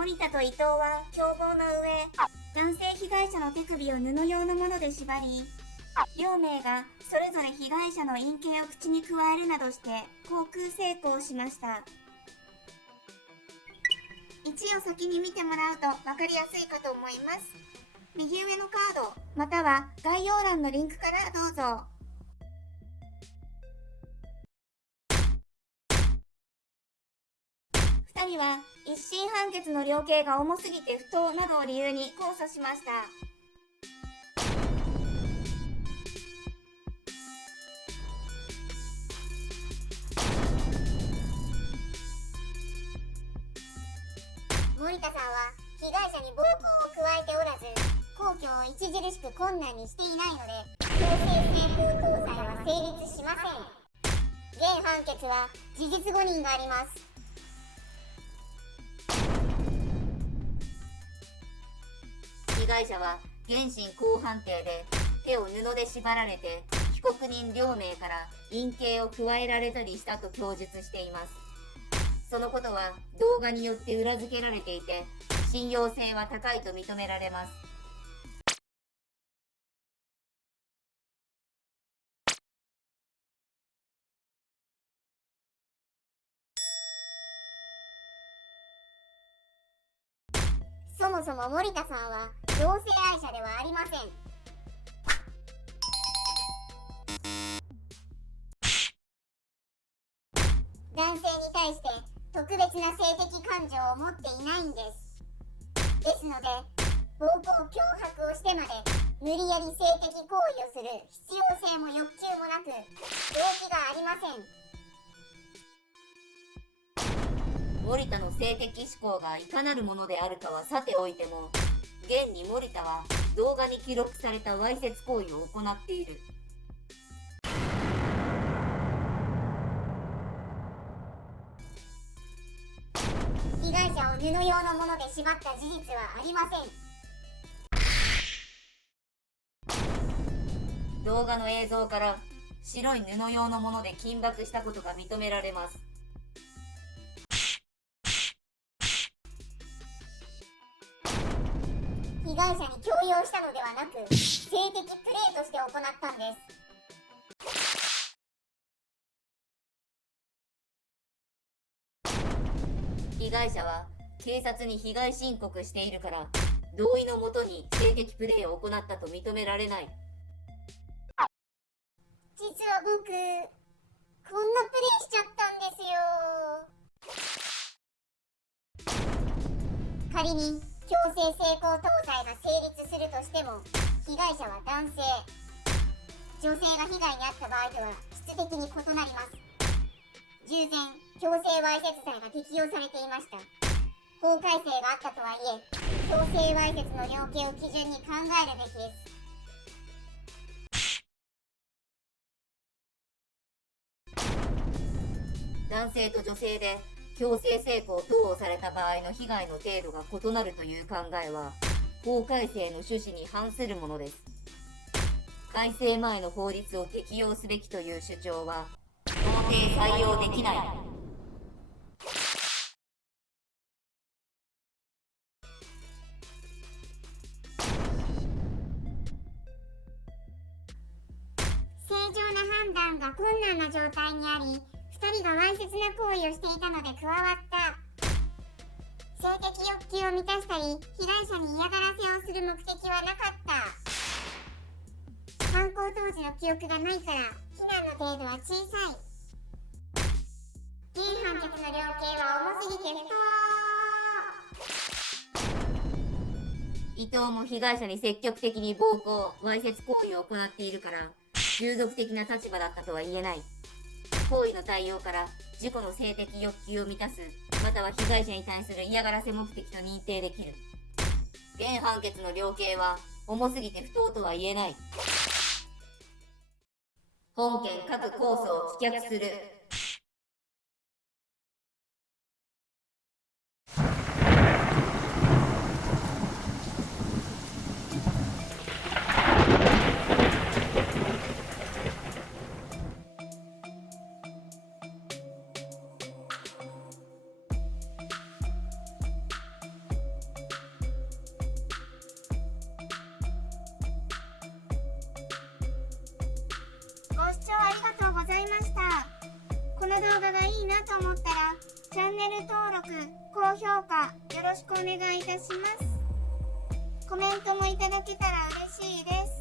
森田と伊藤は共謀の上、男性被害者の手首を布用のもので縛り、両名がそれぞれ被害者の陰茎を口に加えるなどして航空成功しました。1を先に見てもらうと分かりやすいかと思います。右上のカードまたは概要欄のリンクからどうぞ。2人は一審判決の量刑が重すぎて不当などを理由に控訴しました。森田さんは被害者に暴行を加えておらず、公共を著しく困難にしていないので、強制性交等罪は成立しません。現判決は事実誤認があります。被害者は原審公判定で手を布で縛られて被告人両名から陰茎を加えられたりしたと供述しています。そのことは動画によって裏付けられていて、信用性は高いと認められます。そもそも森田さんは同性愛者ではありません。男性に対して特別な性的感情を持っていないんです。ですので、暴行脅迫をしてまで無理やり性的行為をする必要性も欲求もなく、動機がありません。森田の性的指向がいかなるものであるかはさておいても、現に森田は動画に記録されたわいせつ行為を行っている。被害者を布用のもので縛った事実はありません。動画の映像から白い布用のもので緊縛したことが認められます。被害者に強要したのではなく、性的プレイとして行ったんです。被害者は警察に被害申告しているから、同意のもとに性的プレイを行ったと認められない。実は僕、こんなプレイしちゃったんですよ。仮に強制性交等罪が成立するとしても、被害者は男性、女性が被害に遭った場合とは質的に異なります。従前、強制わいせつ罪が適用されていました。法改正があったとはいえ、強制わいせつの量刑を基準に考えるべきです。男性と女性で強制性交等をされた場合の被害の程度が異なるという考えは、法改正の趣旨に反するものです。改正前の法律を適用すべきという主張は到底採用できない。正常な判断が困難な状態にあり、2人がわいせつな行為をしていたので加わった。性的欲求を満たしたり、被害者に嫌がらせをする目的はなかった。犯行当時の記憶がないから、非難の程度は小さい。現判決の量刑は重すぎて不当。伊藤も被害者に積極的に暴行、わいせつ行為を行っているから、従属的な立場だったとは言えない。行為の対応から自己の性的欲求を満たす、または被害者に対する嫌がらせ目的と認定できる。現判決の量刑は重すぎて不当とは言えない。本件各控訴を棄却する。の動画がいいなと思ったらチャンネル登録、高評価よろしくお願いいたします。コメントもいただけたら嬉しいです。